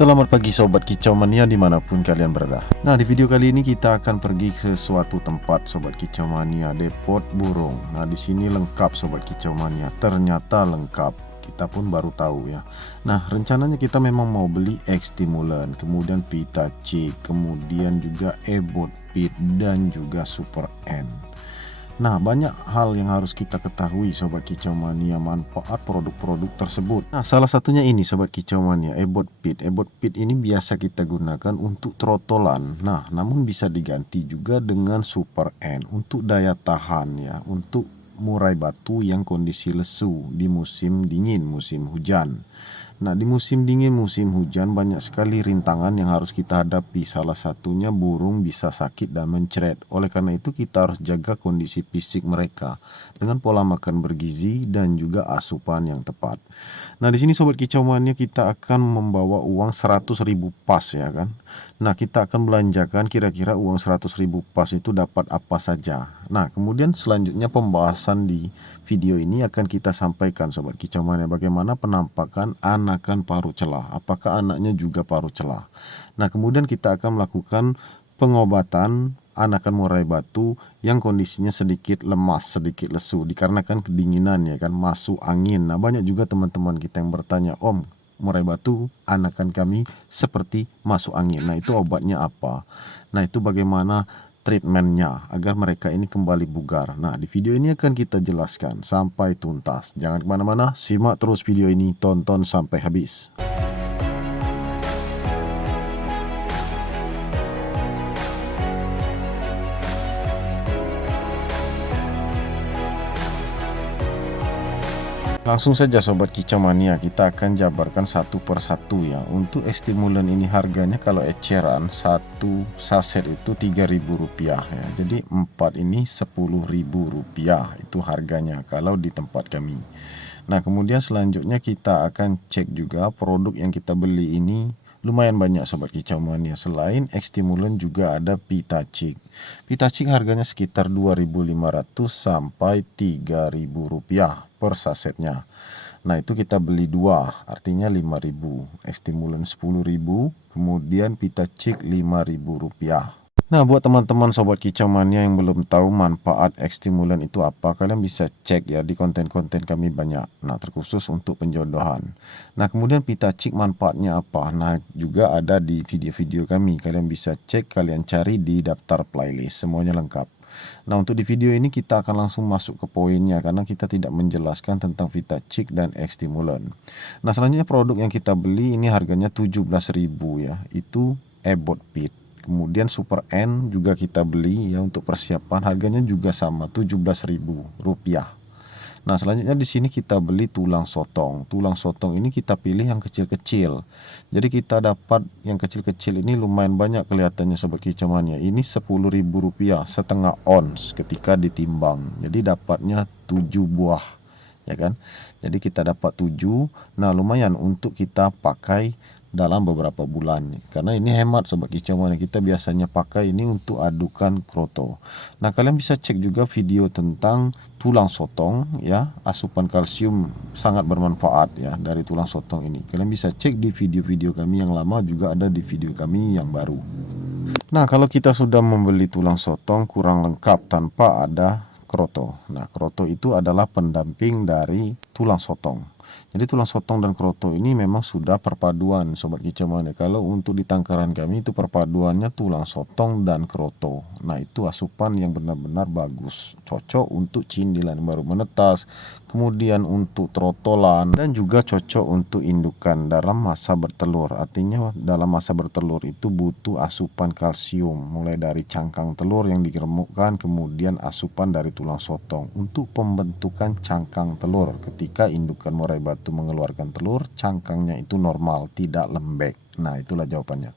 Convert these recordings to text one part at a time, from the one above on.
Selamat pagi Sobat Kicau Mania dimanapun kalian berada. Nah, di video kali ini kita akan pergi ke suatu tempat Sobat Kicau Mania, depot burung. Nah, di sini lengkap Sobat Kicau Mania, ternyata lengkap. Kita pun baru tahu ya. Nah, rencananya kita memang mau beli X-Stimulan, kemudian Pitachik, kemudian juga Ebot Pit dan juga Super N. Nah, banyak hal yang harus kita ketahui Sobat Kicau Mania manfaat produk-produk tersebut. Nah, salah satunya ini Sobat Kicau Mania, Ebot Pit. Ebot Pit ini biasa kita gunakan untuk trotolan. Nah, namun bisa diganti juga dengan Super N untuk daya tahan ya, untuk murai batu yang kondisi lesu di musim dingin, musim hujan. Nah, di musim dingin, musim hujan banyak sekali rintangan yang harus kita hadapi. Salah satunya burung bisa sakit dan mencret. Oleh karena itu kita harus jaga kondisi fisik mereka dengan pola makan bergizi dan juga asupan yang tepat. Nah, di sini Sobat Kicau Mania kita akan membawa uang 100.000 pas ya kan. Nah, kita akan belanjakan kira-kira uang 100.000 pas itu dapat apa saja. Nah, kemudian selanjutnya pembahasan di video ini akan kita sampaikan Sobat Kicau Mania bagaimana penampakan anakan paruh celah. Apakah anaknya juga paruh celah. Nah, kemudian kita akan melakukan pengobatan anakan murai batu yang kondisinya sedikit lemas, sedikit lesu dikarenakan kedinginan ya kan, masuk angin. Nah, banyak juga teman-teman kita yang bertanya, Om, murai batu anakan kami seperti masuk angin. Nah, itu obatnya apa? Nah, itu bagaimana treatmentnya agar mereka ini kembali bugar. Nah, di video ini akan kita jelaskan sampai tuntas. Jangan kemana-mana, simak terus video ini, tonton sampai habis. Langsung saja Sobat Kicau Mania, kita akan jabarkan satu persatu ya. Untuk X-Stimulan ini harganya kalau eceran satu saset itu Rp3.000 ya. Jadi 4 ini Rp10.000 itu harganya kalau di tempat kami. Nah, kemudian selanjutnya kita akan cek juga produk yang kita beli ini lumayan banyak Sobat Kicau Mania. Selain X-Stimulan juga ada Pitachik. Pitachik harganya sekitar 2.500 sampai Rp3.000 per sasetnya. Nah, itu kita beli dua, artinya 5.000. X-Stimulan 10.000, kemudian Pitachik Rp5.000. Nah, buat teman-teman Sobat Kicau Mania yang belum tahu manfaat X-Stimulan itu apa, kalian bisa cek ya di konten-konten kami banyak. Nah, terkhusus untuk penjodohan. Nah, kemudian Pitachik manfaatnya apa? Nah, juga ada di video-video kami. Kalian bisa cek, kalian cari di daftar playlist, semuanya lengkap. Nah, untuk di video ini kita akan langsung masuk ke poinnya karena kita tidak menjelaskan tentang Pitachik dan X-Stimulan. Nah, selanjutnya produk yang kita beli ini harganya 17.000 ya. Itu Ebot Pit. Kemudian Super N juga kita beli ya untuk persiapan, harganya juga sama Rp17.000. Nah, selanjutnya di sini kita beli tulang sotong. Tulang sotong ini kita pilih yang kecil-kecil. Jadi kita dapat yang kecil-kecil ini lumayan banyak kelihatannya Sobat Kicau Mania. Ini Rp10.000 setengah ons ketika ditimbang. Jadi dapatnya 7 buah ya kan. Jadi kita dapat 7. Nah, lumayan untuk kita pakai dalam beberapa bulan karena ini hemat Sobat Kicau Mania. Kita biasanya pakai ini untuk adukan kroto. Nah, kalian bisa cek juga video tentang tulang sotong ya, asupan kalsium sangat bermanfaat ya dari tulang sotong ini. Kalian bisa cek di video-video kami yang lama, juga ada di video kami yang baru. Nah, kalau kita sudah membeli tulang sotong kurang lengkap tanpa ada kroto. Nah, kroto itu adalah pendamping dari tulang sotong. Jadi tulang sotong dan kroto ini memang sudah perpaduan Sobat Kicau Mania. Kalau untuk di tangkaran kami itu perpaduannya tulang sotong dan kroto. Nah, itu asupan yang benar-benar bagus, cocok untuk cindilan yang baru menetas, kemudian untuk trotolan, dan juga cocok untuk indukan dalam masa bertelur. Artinya dalam masa bertelur itu butuh asupan kalsium mulai dari cangkang telur yang digeremukkan, kemudian asupan dari tulang sotong untuk pembentukan cangkang telur. Ketika indukan murai batu mengeluarkan telur, cangkangnya itu normal, tidak lembek. Nah, itulah jawabannya.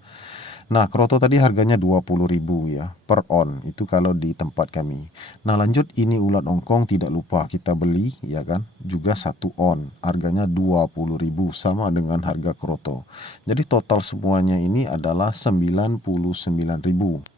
Nah, kroto tadi harganya 20.000 ya per on, itu kalau di tempat kami. Nah, lanjut ini ulat ongkong tidak lupa kita beli ya kan, juga 1 on, harganya 20.000 sama dengan harga kroto. Jadi total semuanya ini adalah 99.000.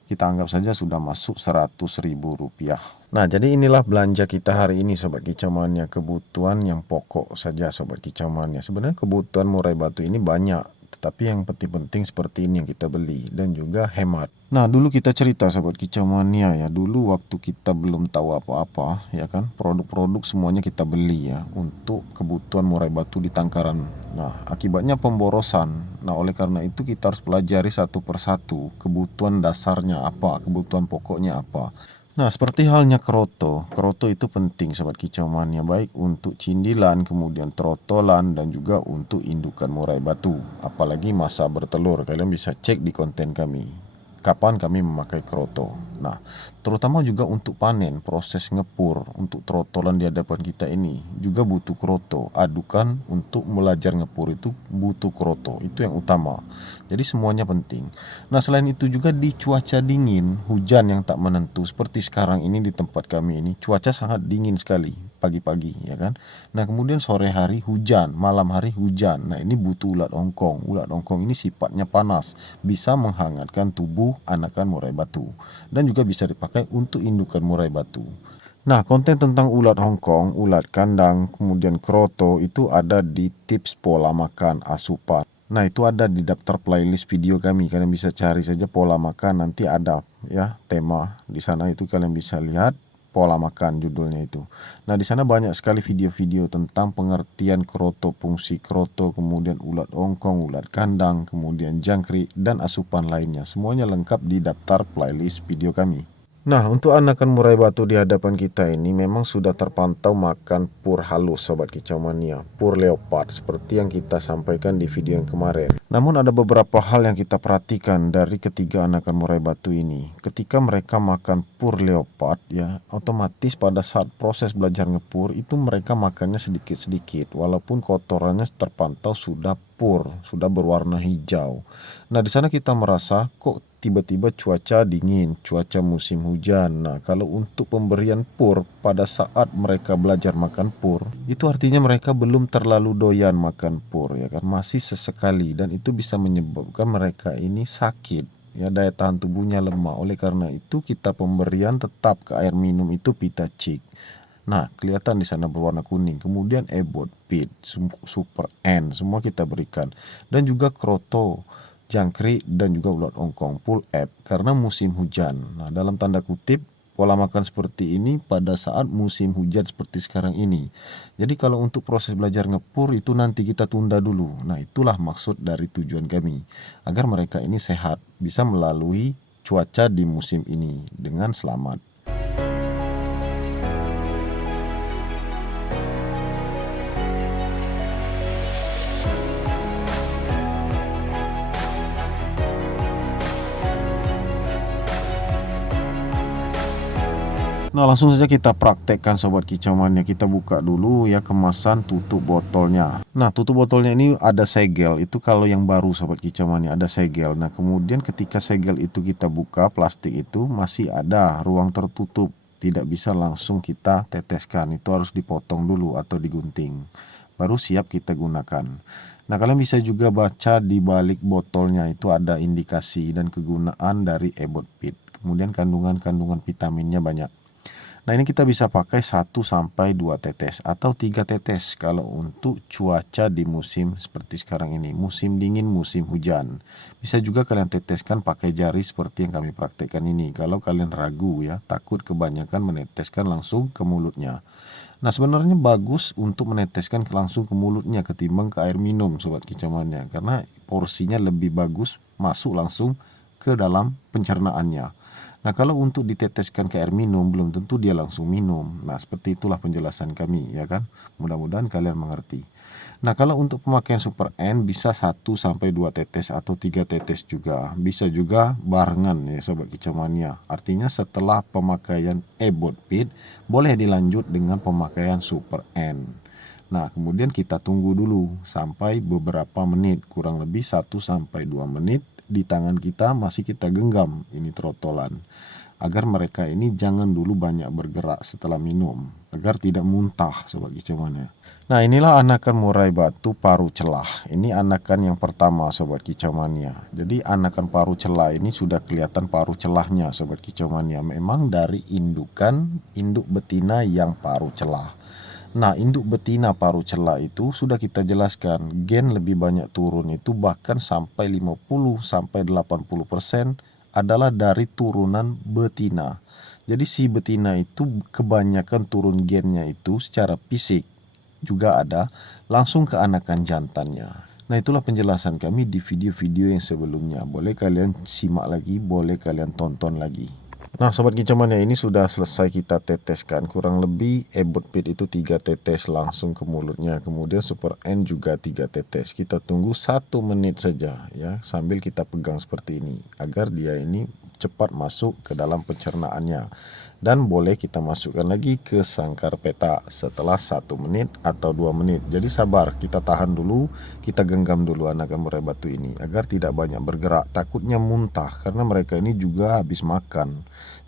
Kita anggap saja sudah masuk Rp100.000. Nah, jadi inilah belanja kita hari ini Sobat Kicau Mania, kebutuhan yang pokok saja Sobat Kicau Mania. Sebenarnya kebutuhan murai batu ini banyak, tapi yang penting-penting seperti ini yang kita beli dan juga hemat. Nah, dulu kita cerita sobat kicau mania ya, dulu waktu kita belum tahu apa-apa ya kan, produk-produk semuanya kita beli ya untuk kebutuhan murai batu di tangkaran. Nah, akibatnya pemborosan. Nah, oleh karena itu kita harus pelajari satu persatu kebutuhan dasarnya apa, kebutuhan pokoknya apa. Nah, seperti halnya keroto. Keroto itu penting sobat kicau mania, baik untuk cindilan, kemudian trotolan, dan juga untuk indukan murai batu. Apalagi masa bertelur, kalian bisa cek di konten kami kapan kami memakai keroto. Nah, terutama juga untuk panen, proses ngepur untuk trotolan di hadapan kita ini juga butuh keroto. Adukan untuk belajar ngepur itu butuh keroto, itu yang utama. Jadi semuanya penting. Nah, selain itu juga di cuaca dingin, hujan yang tak menentu seperti sekarang ini di tempat kami ini, cuaca sangat dingin sekali pagi-pagi ya kan. Nah, kemudian sore hari hujan, malam hari hujan. Nah, ini butuh ulat ongkong. Ulat ongkong ini sifatnya panas, bisa menghangatkan tubuh anakan murai batu dan juga bisa dipakai untuk indukan murai batu. Nah, konten tentang ulat hongkong, ulat kandang, kemudian keroto itu ada di tips pola makan asupan. Nah, itu ada di daftar playlist video kami. Kalian bisa cari saja pola makan, nanti ada ya tema di sana, itu kalian bisa lihat pola makan judulnya itu. Nah, di sana banyak sekali video-video tentang pengertian keroto, fungsi keroto, kemudian ulat ongkong, ulat kandang, kemudian jangkrik dan asupan lainnya. Semuanya lengkap di daftar playlist video kami. Nah, untuk anakan murai batu di hadapan kita ini memang sudah terpantau makan pur halus sobat kicau mania, pur leopard seperti yang kita sampaikan di video yang kemarin. Namun ada beberapa hal yang kita perhatikan dari ketiga anakan murai batu ini. Ketika mereka makan pur leopard ya, otomatis pada saat proses belajar ngepur itu mereka makannya sedikit-sedikit walaupun kotorannya terpantau sudah pur, sudah berwarna hijau. Nah, di sana kita merasa kok tiba-tiba cuaca dingin, cuaca musim hujan. Nah, kalau untuk pemberian pur pada saat mereka belajar makan pur, itu artinya mereka belum terlalu doyan makan pur ya kan, masih sesekali, dan itu bisa menyebabkan mereka ini sakit. Ya, daya tahan tubuhnya lemah. Oleh karena itu kita pemberian tetap ke air minum itu Pitachik. Nah, kelihatan di sana berwarna kuning. Kemudian Ebot, Pit, Super N, semua kita berikan. Dan juga Kroto, jangkrik, dan juga ulat ongkong, full app karena musim hujan. Nah, dalam tanda kutip, pola makan seperti ini pada saat musim hujan seperti sekarang ini. Jadi kalau untuk proses belajar ngepur itu nanti kita tunda dulu. Nah, itulah maksud dari tujuan kami, agar mereka ini sehat, bisa melalui cuaca di musim ini dengan selamat. Nah, langsung saja kita praktekkan sobat kicau mania. Kita buka dulu ya kemasan tutup botolnya. Nah, tutup botolnya ini ada segel. Itu kalau yang baru sobat kicau mania ada segel. Nah, kemudian ketika segel itu kita buka, plastik itu masih ada ruang tertutup. Tidak bisa langsung kita teteskan. Itu harus dipotong dulu atau digunting. Baru siap kita gunakan. Nah, kalian bisa juga baca di balik botolnya itu ada indikasi dan kegunaan dari Ebot Pit. Kemudian kandungan-kandungan vitaminnya banyak. Nah, ini kita bisa pakai 1-2 tetes atau 3 tetes kalau untuk cuaca di musim seperti sekarang ini, musim dingin, musim hujan. Bisa juga kalian teteskan pakai jari seperti yang kami praktekkan ini. Kalau kalian ragu ya, takut kebanyakan meneteskan langsung ke mulutnya. Nah, sebenarnya bagus untuk meneteskan langsung ke mulutnya ketimbang ke air minum sobat kicau mania, karena porsinya lebih bagus masuk langsung ke dalam pencernaannya. Nah, kalau untuk diteteskan ke air minum belum tentu dia langsung minum. Nah, seperti itulah penjelasan kami ya kan. Mudah-mudahan kalian mengerti. Nah, kalau untuk pemakaian Super N bisa 1-2 tetes atau 3 tetes juga. Bisa juga barengan ya sobat kicau mania. Artinya setelah pemakaian Ebot Pit boleh dilanjut dengan pemakaian Super N. Nah, kemudian kita tunggu dulu sampai beberapa menit, kurang lebih 1-2 menit. Di tangan kita masih kita genggam ini trotolan, agar mereka ini jangan dulu banyak bergerak setelah minum, agar tidak muntah sobat kicau mania. Nah, inilah anakan murai batu paru celah. Ini anakan yang pertama sobat kicau mania. Jadi anakan paru celah ini sudah kelihatan paru celahnya sobat kicau mania. Memang dari induk betina yang paru celah. Nah, induk betina paruh cela itu sudah kita jelaskan, gen lebih banyak turun itu bahkan sampai 50 sampai 80% adalah dari turunan betina. Jadi si betina itu kebanyakan turun gennya itu secara fisik juga ada langsung ke anakan jantannya. Nah, itulah penjelasan kami di video-video yang sebelumnya. Boleh kalian simak lagi, boleh kalian tonton lagi. Nah, sobat kicauan ya, ini sudah selesai kita teteskan. Kurang lebih ebot pit itu 3 tetes langsung ke mulutnya. Kemudian super N juga 3 tetes. Kita tunggu 1 menit saja ya, sambil kita pegang seperti ini agar dia ini cepat masuk ke dalam pencernaannya. Dan boleh kita masukkan lagi ke sangkar peta setelah 1 menit atau 2 menit. Jadi sabar, kita tahan dulu, kita genggam dulu anakan murai batu ini agar tidak banyak bergerak. Takutnya muntah karena mereka ini juga habis makan.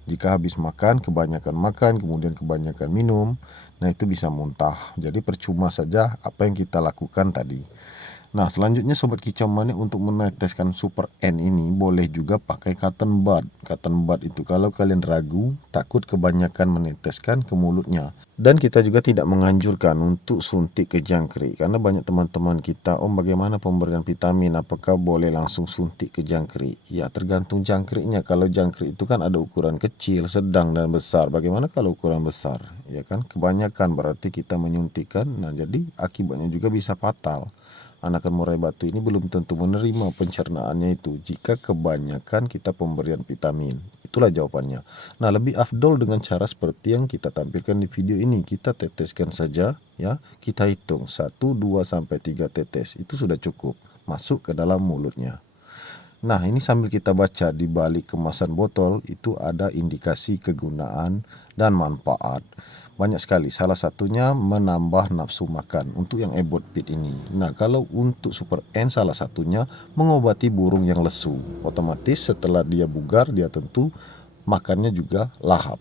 Jika habis makan, kemudian kebanyakan minum, nah itu bisa muntah. Jadi percuma saja apa yang kita lakukan tadi. Nah, selanjutnya sobat kicau mania, untuk meneteskan super N ini boleh juga pakai cotton bud. Cotton bud itu kalau kalian ragu, takut kebanyakan meneteskan ke mulutnya. Dan kita juga tidak menganjurkan untuk suntik ke jangkrik, karena banyak teman-teman kita, bagaimana pemberian vitamin, apakah boleh langsung suntik ke jangkrik? Ya, tergantung jangkriknya. Kalau jangkrik itu kan ada ukuran kecil, sedang, dan besar. Bagaimana kalau ukuran besar? Ya kan, kebanyakan berarti kita menyuntikkan. Nah, jadi akibatnya juga bisa fatal. Anakan murai batu ini belum tentu menerima pencernaannya itu jika kebanyakan kita pemberian vitamin. Itulah jawabannya. Nah, lebih afdol dengan cara seperti yang kita tampilkan di video ini. Kita teteskan saja ya. Kita hitung 1, 2 sampai 3 tetes. Itu sudah cukup masuk ke dalam mulutnya. Nah, ini sambil kita baca di balik kemasan botol itu ada indikasi kegunaan dan manfaat. Banyak sekali, salah satunya menambah nafsu makan untuk yang ebot pit ini. Nah, kalau untuk super N salah satunya mengobati burung yang lesu. Otomatis setelah dia bugar, dia tentu makannya juga lahap.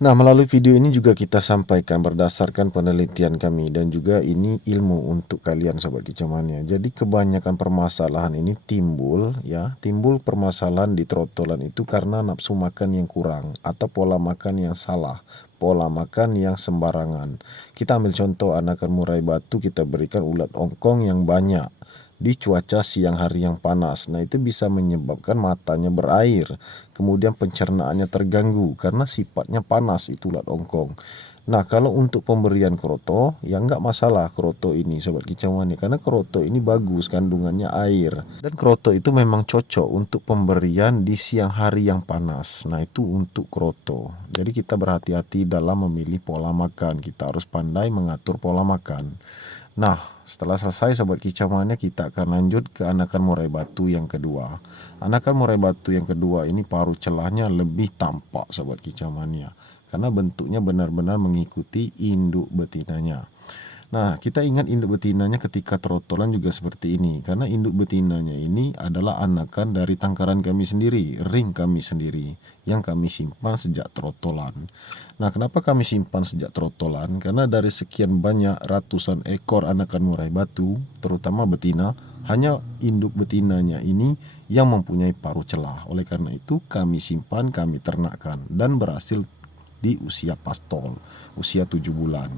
Nah, melalui video ini juga kita sampaikan berdasarkan penelitian kami dan juga ini ilmu untuk kalian sobat kicau mania. Jadi kebanyakan permasalahan ini timbul permasalahan di trotolan itu karena nafsu makan yang kurang atau pola makan yang salah, pola makan yang sembarangan. Kita ambil contoh anakan murai batu, kita berikan ulat ongkong yang banyak di cuaca siang hari yang panas. Nah, itu bisa menyebabkan matanya berair, kemudian pencernaannya terganggu karena sifatnya panas itu ulat ongkong. Nah, kalau untuk pemberian kroto ya enggak masalah kroto ini sobat kicauan, karena kroto ini bagus kandungannya air, dan kroto itu memang cocok untuk pemberian di siang hari yang panas. Nah, itu untuk kroto. Jadi kita berhati-hati dalam memilih pola makan, kita harus pandai mengatur pola makan. Nah, setelah selesai sobat kicau mania, kita akan lanjut ke anakan murai batu yang kedua. Anakan murai batu yang kedua ini paruh celahnya lebih tampak sobat kicau mania, karena bentuknya benar-benar mengikuti induk betinanya. Nah, kita ingat induk betinanya ketika trotolan juga seperti ini, karena induk betinanya ini adalah anakan dari tangkaran kami sendiri, ring kami sendiri, yang kami simpan sejak trotolan. Nah, kenapa kami simpan sejak trotolan? Karena dari sekian banyak ratusan ekor anakan murai batu, terutama betina, hanya induk betinanya ini yang mempunyai paruh celah. Oleh karena itu kami simpan, kami ternakkan, dan berhasil di usia pastol, usia 7 bulan.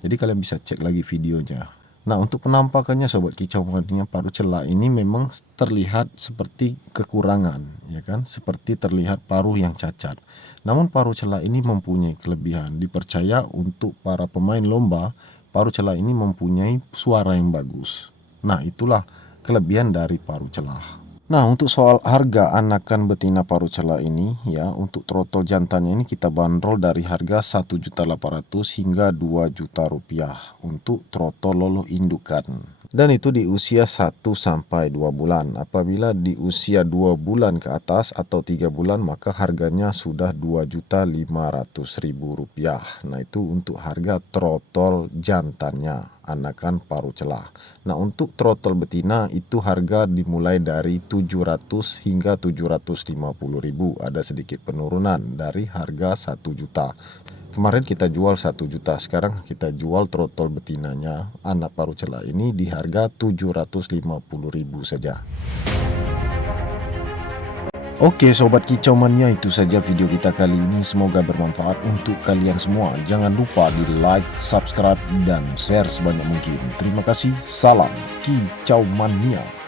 Jadi kalian bisa cek lagi videonya. Nah, untuk penampakannya sobat kicau mania, paruh celah ini memang terlihat seperti kekurangan, ya kan? Seperti terlihat paruh yang cacat. Namun paruh celah ini mempunyai kelebihan. Dipercaya untuk para pemain lomba, paruh celah ini mempunyai suara yang bagus. Nah, itulah kelebihan dari paruh celah. Nah, untuk soal harga anakan betina paruh celah ini ya, untuk trotol jantannya ini kita bandrol dari harga 1.800.000 hingga 2 juta rupiah untuk trotol lolo indukan. Dan itu di usia 1 sampai 2 bulan. Apabila di usia 2 bulan ke atas atau 3 bulan, maka harganya sudah 2.500.000 rupiah. Nah, itu untuk harga trotol jantannya anakan paruh celah. Nah, untuk trotol betina itu harga dimulai dari 700 hingga 750.000. Ada sedikit penurunan dari harga 1 juta. Kemarin kita jual 1 juta, sekarang kita jual trotol betinanya anak paruh celah ini di harga 750.000 saja. Oke Sobat Kicau Mania, itu saja video kita kali ini, semoga bermanfaat untuk kalian semua. Jangan lupa di like, subscribe, dan share sebanyak mungkin. Terima kasih, salam Kicau Mania.